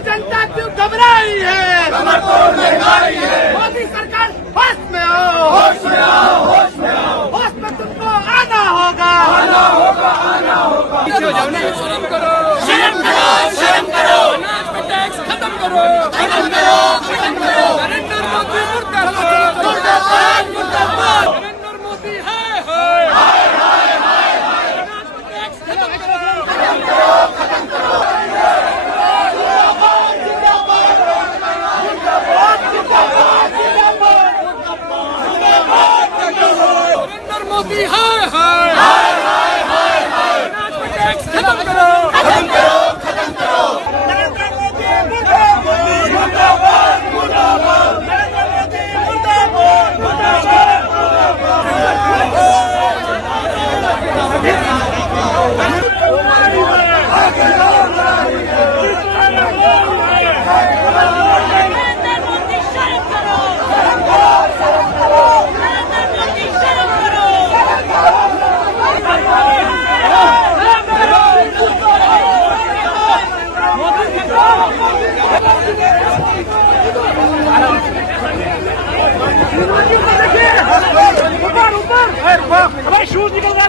जनता क्यों घबराई है, कमर तोड़ महंगाई है। मोदी सरकार होश में आओ, होश में आओ, होश में आओ। होश में तुमको आना होगा, आना होगा, आना होगा। शर्म करो, शर्म करो, शर्म करो। अनाज पे टैक्स खत्म करो, खत्म करो, खत्म करो। नरेंद्र मोदी मुर्दाबाद, मुर्दाबाद, मुर्दाबाद। नरेंद्र मोदी हाय हाय हाय हाय हाय। अनाज पे टैक्स खत्म करो, खत्म करो, खत्म करो। नरेंद्र मोदी हाय हाय हाय हाय हाय। अनाज पे टैक्स खत्म करो, खत्म करो, खत्म करो। नरेंद्र मोदी मुर्दाबाद, मुर्दाबाद, मुर्दाबाद। नरेंद्र मोदी मुर्दाबाद, मुर्दाबाद, नरेंद्र मोदी शर्म करो, नरेंद्र मोदी शर्म करो। शूज निकल गया।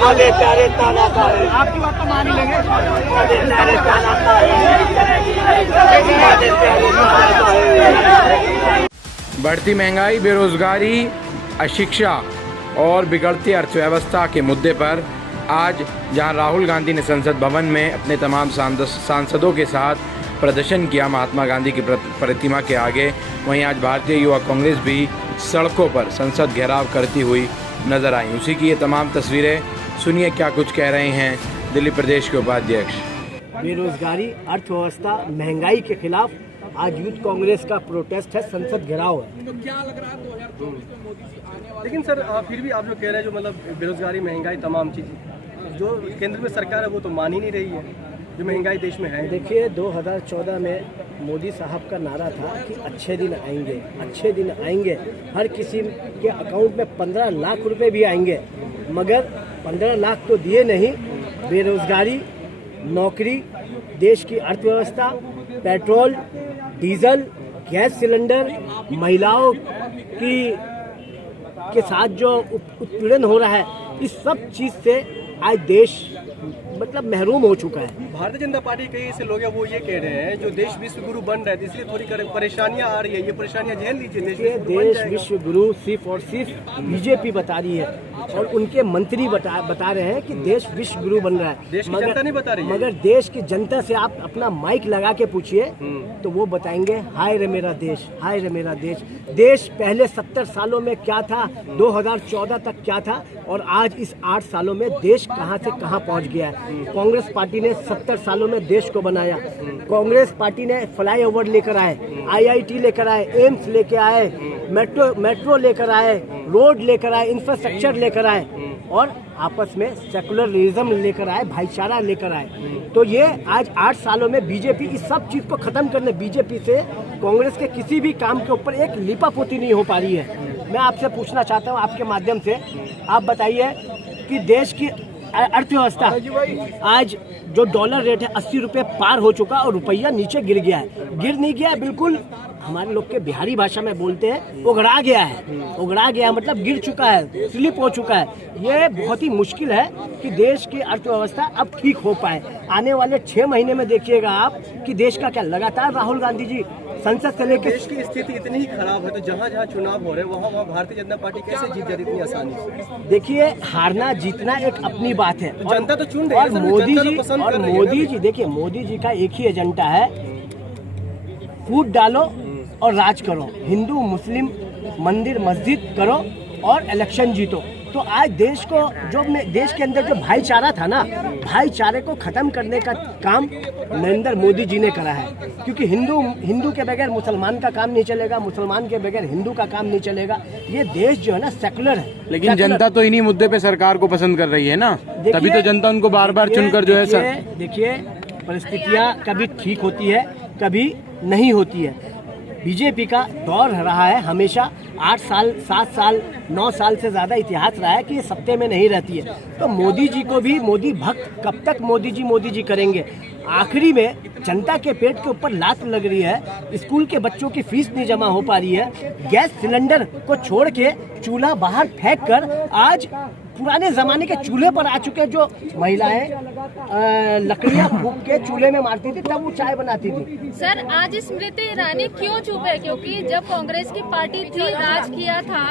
आगे प्यारे तानाशाही, आपकी बात तो मान ही लेंगे। आगे प्यारे तानाशाही, आगे प्यारे तानाशाही। बढ़ती महंगाई, बेरोजगारी, अशिक्षा और बिगड़ती अर्थव्यवस्था के मुद्दे पर आज जहां राहुल गांधी ने संसद भवन में अपने तमाम सांसदों के साथ प्रदर्शन किया महात्मा गांधी की प्रतिमा के आगे, वहीं आज भारतीय युवा कांग्रेस भी सड़कों पर संसद घेराव करती हुई नजर आई। उसी की ये तमाम तस्वीरें, सुनिए क्या कुछ कह रहे हैं दिल्ली प्रदेश के उपाध्यक्ष। बेरोजगारी, अर्थव्यवस्था, महंगाई के खिलाफ आज यूथ कांग्रेस का प्रोटेस्ट है, संसद घेराव है। तो क्या लग रहा है 2024 में मोदी जी आने वाले? लेकिन सर फिर भी आप जो कह रहे हैं जो मतलब बेरोजगारी, महंगाई, तमाम चीज़ जो केंद्र में सरकार है वो तो मान ही नहीं रही है जो महंगाई देश में है। देखिए 2014 में मोदी साहब का नारा था कि अच्छे दिन आएंगे, अच्छे दिन आएंगे, हर किसी के अकाउंट में 15 लाख रुपए भी आएंगे, मगर 15 लाख तो दिए नहीं। बेरोजगारी, नौकरी, देश की अर्थव्यवस्था, पेट्रोल, डीजल, गैस सिलेंडर, महिलाओं के साथ जो उत्पीड़न हो रहा है, इस सब चीज़ से आज देश मतलब महरूम हो चुका है। भारतीय जनता पार्टी के ऐसे लोग हैं वो ये कह रहे हैं जो देश विश्व गुरु बन रहे थे इसलिए थोड़ी परेशानियां आ रही है, ये परेशानियां झेल लीजिए। देश विश्व गुरु सिर्फ और सिर्फ बीजेपी बता रही है और उनके मंत्री बता रहे हैं कि देश विश्व गुरु बन रहा है। देश की जनता नहीं बता रही है। मगर देश की जनता से आप अपना माइक लगा के पूछिए तो वो बताएंगे हाय रे मेरा देश, हाय रे मेरा देश। देश पहले 70 सालों में क्या था, 2014 तक क्या था, और आज इस 8 सालों में देश कहां से कहां पहुंच गया है। कांग्रेस पार्टी ने 70 सालों में देश को बनाया। कांग्रेस पार्टी ने फ्लाईओवर लेकर आए, IIT लेकर आए, एम्स लेकर आए, मेट्रो लेकर आए, रोड लेकर आए, इंफ्रास्ट्रक्चर लेकर आए और आपस में सेकुलरिज्म लेकर आए, भाईचारा लेकर आए। तो ये आज 8 सालों में बीजेपी इस सब चीज़ को ख़त्म करने, बीजेपी से कांग्रेस के किसी भी काम के ऊपर एक लिपापोती नहीं हो पा रही है। मैं आपसे पूछना चाहता हूँ आपके माध्यम से, आप बताइए कि देश की अर्थव्यवस्था आज जो डॉलर रेट है 80 रुपये पार हो चुका और रुपया नीचे गिर गया है। गिर नहीं गया, बिल्कुल हमारे लोग के बिहारी भाषा में बोलते हैं उगड़ा गया है। उगड़ा गया मतलब गिर चुका है, स्लिप हो चुका है। ये बहुत ही मुश्किल है कि देश की अर्थव्यवस्था अब ठीक हो पाए। आने वाले 6 महीने में देखिएगा आप कि देश का क्या, लगातार राहुल गांधी जी संसद से लेकर, देश की स्थिति इतनी ही खराब है तो जहाँ जहाँ चुनाव हो रहे हैं वहाँ भारतीय जनता पार्टी कैसे जीत जाती इतनी आसानी से? देखिए हारना जीतना एक अपनी बात है, जनता तो चुन रही है, और मोदी जी देखिए मोदी जी का एक ही एजेंडा है, फूट डालो और राज करो, हिंदू मुस्लिम मंदिर मस्जिद करो और इलेक्शन जीतो। तो आज देश को देश के अंदर जो भाईचारा था ना, भाईचारे को खत्म करने का काम नरेंद्र मोदी जी ने करा है। क्योंकि हिंदू के बगैर मुसलमान का काम नहीं चलेगा, मुसलमान के बगैर हिंदू का काम नहीं चलेगा। ये देश जो है ना सेकुलर है। लेकिन जनता तो इन्हीं मुद्दे पे सरकार को पसंद कर रही है ना, तभी तो जनता उनको बार बार चुनकर जो है सर। देखिए, परिस्थितियां कभी ठीक होती है, कभी नहीं होती है। बीजेपी का दौर रहा है हमेशा 8 साल 7 साल 9 साल से ज़्यादा इतिहास रहा है कि ये सत्ते में नहीं रहती है। तो मोदी जी को भी मोदी भक्त कब तक मोदी जी करेंगे। आखिरी में जनता के पेट के ऊपर लात लग रही है, स्कूल के बच्चों की फीस नहीं जमा हो पा रही है, गैस सिलेंडर को छोड़ के चूल्हा बाहर फेंक कर आज पुराने जमाने के चूल्हे पर आ चुके जो महिलाएं लकड़ियां फूंक के चूल्हे में मारती थी, तब वो चाय बनाती थी। सर, आज स्मृति ईरानी क्यों चुप है? क्योंकि जब कांग्रेस की पार्टी थी, राज किया था,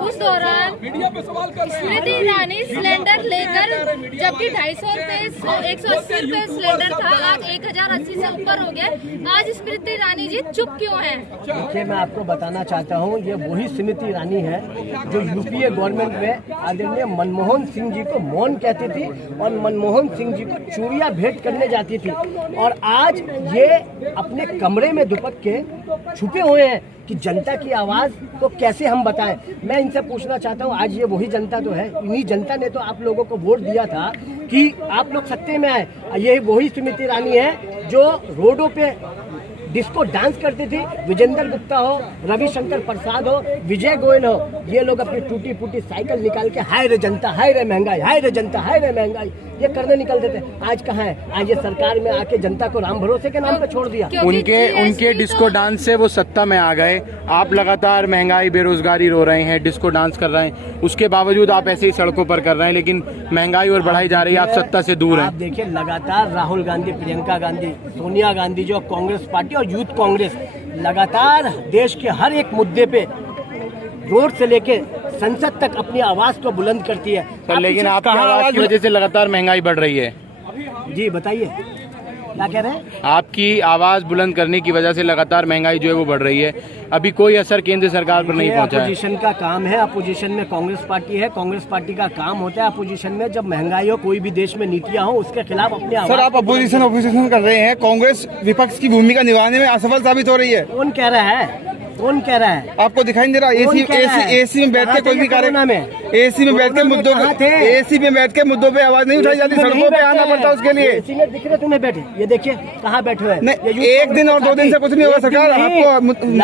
उस दौरान स्मृति ईरानी सिलेंडर लेकर, जबकि 250 रुपए 180 रुपए सिलेंडर था, आज 1080 से ऊपर हो गया। आज स्मृति ईरानी जी चुप क्यों है? देखिए, मैं आपको बताना चाहता हूँ, ये वही स्मृति ईरानी है जो यूपीए गवर्नमेंट में आदरणीय मनमोहन सिंह जी को मौन कहती थी और मनमोहन सिंह जी को चूड़ियां भेंट करने जाती थी। और आज ये अपने कमरे में दुपक के छुपे हुए हैं कि जनता की आवाज को कैसे हम बताएं। मैं इनसे पूछना चाहता हूं, आज ये वही जनता तो है, इन्हीं जनता ने तो आप लोगों को वोट दिया था कि आप लोग सत्ते में आए। ये वही स्मृति ईरानी है जो रोडों पे डिस्को डांस करती थी। विजेंद्र गुप्ता हो, रविशंकर प्रसाद हो, विजय गोयल हो, ये लोग अपनी टूटी फूटी साइकिल निकाल के हाय रे जनता, हाय रे महंगाई, हाय रे जनता, हाय रे महंगाई, ये करने निकल देते। आज कहाँ है? आज ये सरकार में आके जनता को राम भरोसे के नाम पे छोड़ दिया। उनके डिस्को डांस से वो सत्ता में आ गए। आप लगातार महंगाई, बेरोजगारी रो रहे हैं, डिस्को डांस कर रहे हैं, उसके बावजूद आप ऐसे ही सड़कों पर कर रहे हैं, लेकिन महंगाई और बढ़ाई जा रही है, आप सत्ता से दूर हैं। आप देखिए, लगातार राहुल गांधी, प्रियंका गांधी, सोनिया गांधी, जो कांग्रेस पार्टी और यूथ कांग्रेस लगातार देश के हर एक मुद्दे पे रोड से लेके संसद तक अपनी आवाज को बुलंद करती है। सर, लेकिन आपकी आवाज की वजह से लगातार महंगाई बढ़ रही है। जी बताइए, क्या कह रहे हैं? आपकी आवाज बुलंद करने की वजह से लगातार महंगाई जो है वो बढ़ रही है। अभी कोई असर केंद्र सरकार पर नहीं पहुंचा है। अपोजिशन का काम है, अपोजिशन में कांग्रेस पार्टी है, कांग्रेस पार्टी का काम होता है अपोजिशन में जब महंगाई हो, कोई भी देश में नीतियां हो, उसके खिलाफ अपने आवाज। सर, आप अपोजिशन कर रहे हैं, कांग्रेस विपक्ष की भूमिका निभाने में असफल साबित हो रही है। कौन कह रहा है? कौन कह रहा है? आपको दिखाई नहीं दे रहा? एसी में बैठ के कोई भी कार्यक्रम में एसी में बैठ के मुद्दों पे आवाज नहीं उठाई जाती, सड़कों पे आना पड़ता है उसके लिए। एसी में दिख रहे तुम्हें बैठे? ये देखिए कहाँ बैठे हुए हैं। एक दिन और 2 दिन से कुछ नहीं होगा सरकार।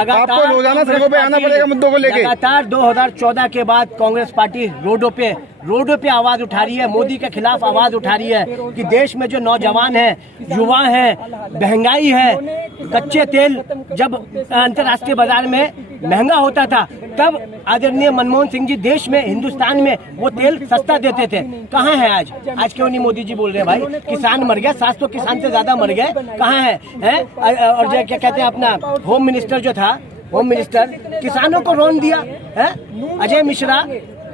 आपको रोजाना सड़कों पे आना पड़ेगा मुद्दों को लेकर। लगातार 2014 के बाद कांग्रेस पार्टी रोडों पे आवाज उठा रही है, मोदी के खिलाफ आवाज उठा रही है कि देश में जो नौजवान हैं, युवा हैं, महंगाई है, कच्चे तेल जब अंतर्राष्ट्रीय बाजार में महंगा होता था, तब आदरणीय मनमोहन सिंह जी देश में, हिंदुस्तान में वो तेल सस्ता देते थे। कहाँ है आज? आज क्यों नहीं मोदी जी बोल रहे भाई? किसान मर गया, 700 किसान से ज्यादा मर गए, कहाँ है? और जो क्या कहते हैं, अपना होम मिनिस्टर जो था, होम मिनिस्टर किसानों को रोन दिया है।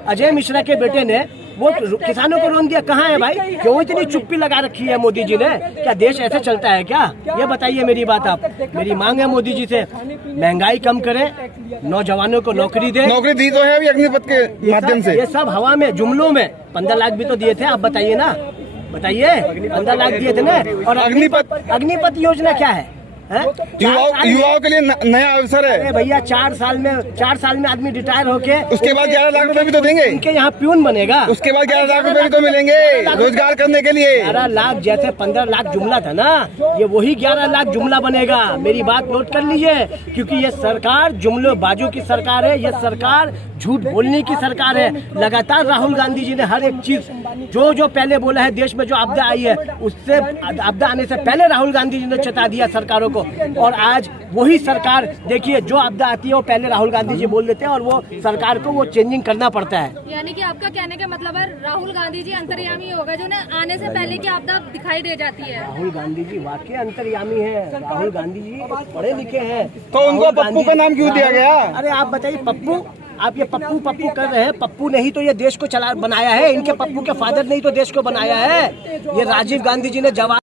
अजय मिश्रा के बेटे ने वो किसानों को रोन दिया। कहाँ है भाई? क्यों इतनी चुप्पी लगा रखी है मोदी जी ने? क्या देश ऐसे चलता है क्या? ये बताइए मेरी बात। आप, मेरी मांग है मोदी जी से, महंगाई कम करें, नौजवानों को नौकरी दे। नौकरी दी तो है अभी अग्निपथ के माध्यम से। ये सब हवा में, जुमलों में। 15 लाख भी तो दिए थे, आप बताइए ना, बताइए। 15 लाख दिए थे ना। और अग्निपथ योजना क्या है? युवाओं के लिए नया अवसर है। अरे भैया, 4 साल में आदमी रिटायर होके उसके बाद 11 लाख रुपए भी तो देंगे। उनके यहाँ प्यून बनेगा, उसके बाद 11 लाख रुपए भी तो मिलेंगे रोजगार करने के लिए। 11 लाख जैसे 15 लाख जुमला था ना, ये वही 11 लाख जुमला बनेगा। मेरी बात नोट कर लीजिए, क्योंकि ये सरकार जुमलेबाजों की सरकार है, ये सरकार झूठ बोलने की सरकार है। लगातार राहुल गांधी जी ने हर एक चीज जो पहले बोला है, देश में जो आपदा आई है, उससे आपदा आने से पहले राहुल गांधी जी ने चेता दिया सरकारों को। और आज वही सरकार, देखिए, जो आपदा आती है वो पहले राहुल गांधी जी बोल देते हैं और वो सरकार को वो चेंजिंग करना पड़ता है। यानी कि आपका कहने का मतलब है राहुल गांधी जी अंतर्यामी होगा, जो ना आने से पहले की आपदा दिखाई दे जाती है। राहुल गांधी जी वाकई अंतर्यामी है। राहुल गांधी जी पढ़े लिखे हैं। तो उनको पप्पू का नाम क्यों दिया गया? अरे आप बताइए, पप्पू, आप ये पप्पू कर रहे हैं। पप्पू नहीं तो ये देश को बनाया है, इनके पप्पू के फादर नहीं तो देश को बनाया है। ये राजीव गांधी जी ने जवाब